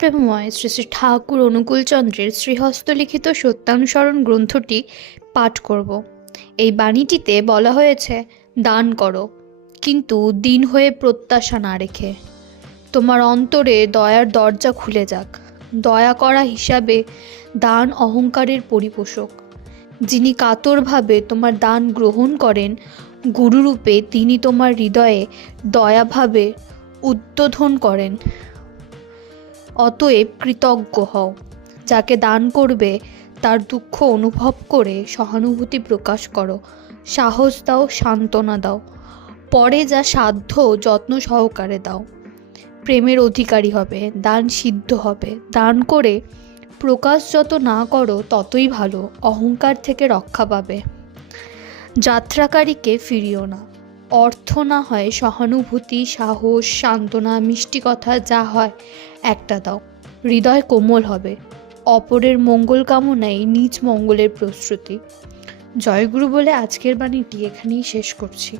প্রেমময় শ্রী শ্রী ঠাকুর অনুকূলচন্দ্রের শ্রীহস্তলিখিত সত্যানুসরণ গ্রন্থটি পাঠ করব। এই বাণীটিতে বলা হয়েছে, দান করো, কিন্তু দিন হয়ে প্রত্যাশা না রেখে। তোমার অন্তরে দয়ার দরজা খুলে যাক। দয়া করা হিসাবে দান অহংকারের পরিপোষক। যিনি কাতরভাবে তোমার দান গ্রহণ করেন, গুরুরূপে তিনি তোমার হৃদয়ে দয়াভাবে উদ্বোধন করেন। অতএব কৃতজ্ঞ হও। যাকে দান করবে, তার দুঃখ অনুভব করে সহানুভূতি প্রকাশ করো। সাহস দাও, সান্ত্বনা দাও। পরে যা সাধ্য, যত্ন সহকারে দাও। প্রেমের অধিকারী হবে, দান সিদ্ধ হবে। দান করে প্রকাশ যত না করো, ততই ভালো। অহংকার থেকে রক্ষা পাবে। যাত্রাকারীকে ফিরিও না। অর্থ না হয়, সহানুভূতি, সাহস, সান্ত্বনা, মিষ্টি কথা যা হয়, একটা দাও। হৃদয় কোমল হবে। অপরের মঙ্গল কামনাই নিজ মঙ্গলের প্রস্তুতি। জয়গুরু বলে আজকের বাণীটি এখানেই শেষ করছি।